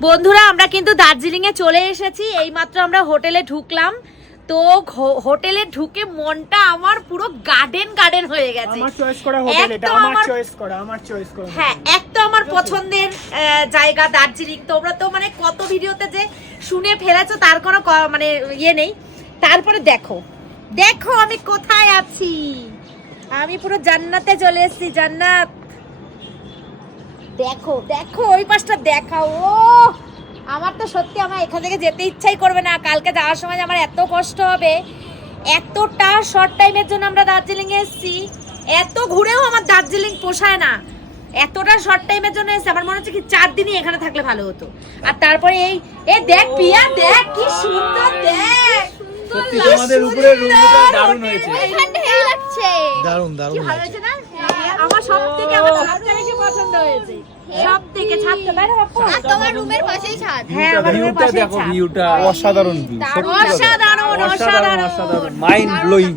বন্ধুরা আমরা কিন্তু দার্জিলিং এ চলে এসেছি। এইমাত্র আমরা হোটেলে ঢুকলাম। তো হোটেলে ঢুকে মনটা আমার পুরো গার্ডেন গার্ডেন হয়ে গেছে। আমার চয়েস করা হোটেল এটা আমার আমার- চয়েস করা আমার চয়েস করা হ্যাঁ এক তো আমার পছন্দের জায়গা দার্জিলিং। তোমরা তো মানে কত ভিডিওতে যে শুনে ফেলেছো তার কোনো মানে ইয়ে নেই। তারপরে দেখো। দেখো আমি কোথায় আছি। আমি পুরো জান্নাতে চলে এসেছি জান্নাত। দেখো দেখো ওই পাশটা দেখাও ও! আমার তো সত্যি আমার এখান থেকে যেতে ইচ্ছাই করবে না। কালকে যাওয়ার সময় আমার এত কষ্ট হবে এতটা শর্ট টাইমের জন্য আমরা দার্জিলিং এ এসেছি। এত ঘুরেও আমার দার্জিলিং পোষায় না। এতটা শর্ট টাইমের জন্য এসেছি আমার মনে হচ্ছে কি চার দিনই এখানে থাকলে ভালো হতো। আর তারপরে এই এ দেখ পিয়া দেখ কি সুন্দর দেখ। তোমাদের উপরে রুমটা দারুণ হয়েছে। দারুণ দারুণ কি ভালো হয়েছে না? আমার সব থেকে আমার ছাদটা বেশি পছন্দ হয়েছে। সব থেকে ছাদটা বাইরে আর তোমার রুমের পাশেই ছাদ। হ্যাঁ আমার রুমের পাশেই দেখো ভিউটা অসাধারণ view, অসাধারণ। অসাধারণ অসাধারণ অসাধারণ। মাইন্ড ব্লোয়িং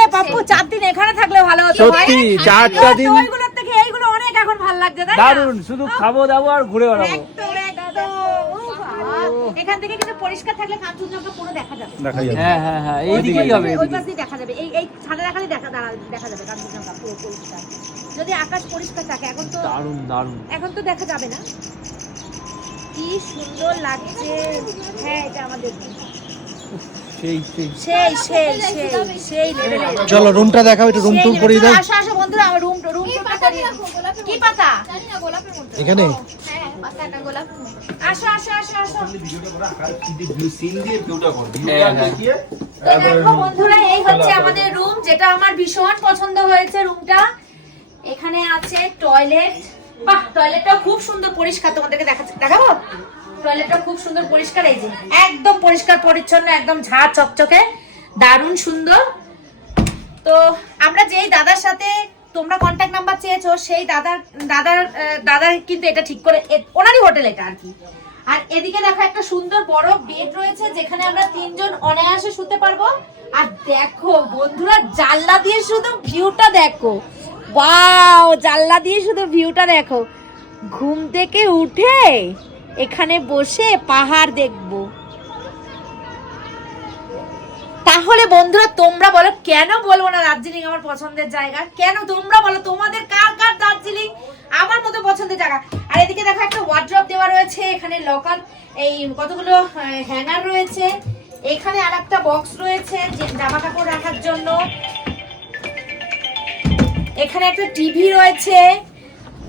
এ পাপ্পু চার দিন এখানে থাকলে ভালো হতো। সত্যি চারটা দিন ওইগুলোর থেকে এইগুলো অনেক এখন ভালো লাগছে তাই দারুণ শুধু খাব দাবো আর ঘুরে বেড়াবো একদম একদম ও বাবা। এখান থেকে কিন্তু পরিষ্কার থাকলে কাঞ্চনজঙ্ঘা পুরো দেখা যাবে। দেখা যাবে। হ্যাঁ হ্যাঁ হ্যাঁ এইদিকেই হবে ওই এইদিকে। পাশ দিয়ে দেখা যাবে। এই এই ছাদে দেখালে দেখা দেখা যাবে কাঞ্চনজঙ্ঘা পুরো পরিষ্কার। যদি আকাশ পরিষ্কার থাকে এখন তো দারুণ দারুণ। এখন তো দেখা যাবে না। কি সুন্দর লাগছে। হ্যাঁ এটা আমাদের। সেই সেই। সেই সেই সেই সেই চলো রুমটা দেখাও একটু রুম টুম করিয়ে দাও। আসো আসো বন্ধুরা আমার রুম রুম কি পাতা জানি না, গোলাপের মতো। এখানে? হ্যাঁ, আসো আসো আসো আসো। হ্যাঁ হ্যাঁ। দেখো বন্ধুরা এই হচ্ছে আমাদের রুম যেটা আমার ভীষণ পছন্দ হয়েছে রুমটা এখানে আছে টয়লেট বাহ টয়লেটটা খুব সুন্দর পরিষ্কার তোমাদেরকে দেখাচ্ছি। দেখাবো? টয়লেটটা খুব সুন্দর পরিষ্কার এই যে একদম পরিষ্কার পরিচ্ছন্ন একদম ঝাঁ চকচকে। দারুণ সুন্দর। তো আমরা যেই দাদার সাথে তোমরা কন্ট্যাক্ট নাম্বার চেয়েছো, সেই দাদার দাদার দাদার কিন্তু এটা ঠিক করে ওনারই হোটেল এটা আর কি। আর এদিকে দেখো একটা সুন্দর বড় বেড রয়েছে, যেখানে আমরা তিনজন অনায়াসে শুতে পারব। আর দেখো বন্ধুরা, জানলা দিয়ে শুধু ভিউটা দেখো। ওয়াও জানলা দিয়ে শুধু ভিউটা দেখো। ঘুম থেকে উঠে এখানে বসে পাহাড় দেখব। তাহলে বন্ধুরা তোমরা বলো, কেন বলব না দার্জিলিং আমার পছন্দের জায়গা? কেন তোমরা বলো, তোমাদের কার কার দার্জিলিং আমার মতো পছন্দের জায়গা? আর এদিকে দেখো একটা ওয়ার্ড্রপ দেওয়া রয়েছে, এখানে লকার এই কতগুলো হ্যাঙ্গার রয়েছে। এখানে আর একটা বক্স রয়েছে যে জামা কাপড় রাখার জন্য। এখানে একটা টিভি রয়েছে।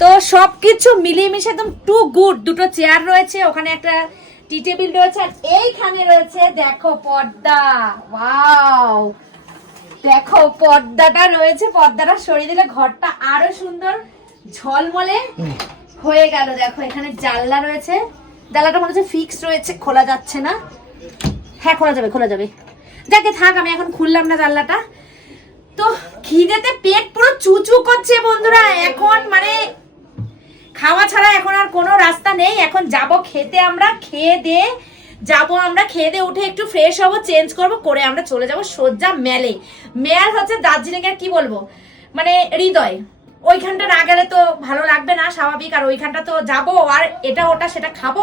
তো সবকিছু মিলিয়ে মিশে একদম টু গুড দুটো চেয়ার রয়েছে, ওখানে একটা টি টেবিল রয়েছে আর এইখানে রয়েছে দেখো পর্দা। ওয়াও। দেখো পর্দাটা রয়েছে পর্দাটা সরিয়ে দিলে ঘরটা আরও সুন্দর ঝলমলে হয়ে গেল। দেখো এখানে জানলা রয়েছে। জানলাটা মনে হচ্ছে ফিক্স রয়েছে খোলা যাচ্ছে না। হ্যাঁ খোলা যাবে খোলা যাবে। যাকে থাক আমি এখন খুললাম না জানলাটা। তো খিদেতে পেট পুরো চুচু করছে বন্ধুরা। এখন মানে খাওয়া ছাড়া এখন আর কোনো রাস্তা নেই। এখন যাব খেতে আমরা, খেয়ে দিয়ে যাব আমরা, খেয়ে দিয়ে উঠে একটু ফ্রেশ হব চেঞ্জ করব, করে আমরা চলে যাব সজ্জা মেলে। মেয়াল হচ্ছে দার্জিলিং এর কি বলব? মানে হৃদয়। ওইখানটা না গেলে তো ভালো লাগবে না, স্বাভাবিক। আর ওইখানটা তো যাব, আর এটা ওটা সেটা খাব,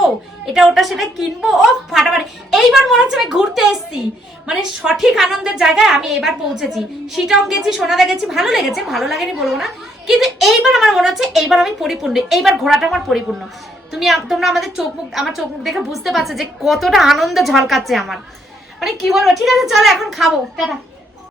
এটা ওটা সেটা কিনবো, ও ফাটাফাটি। এইবার মনে হচ্ছে আমি ঘুরতে এসেছি। মানে সঠিক আনন্দের জায়গায় আমি এবার পৌঁছেছি। শিটং গেছি, সোনাদা গেছি, ভালো লেগেছে, ভালো লাগেনি বলব না। কিন্তু এইবার আমার মনে হচ্ছে এইবার আমি পরিপূর্ণ, এইবার ঘোরাটা আমার পরিপূর্ণ। তুমি তোমরা আমাদের চোখ মুখ, আমার চোখ মুখ দেখে বুঝতে পারছ যে কতটা আনন্দ ঝলকাচ্ছে আমার। মানে কি বলব, ঠিক আছে, চলো এখন খাব, টাটা।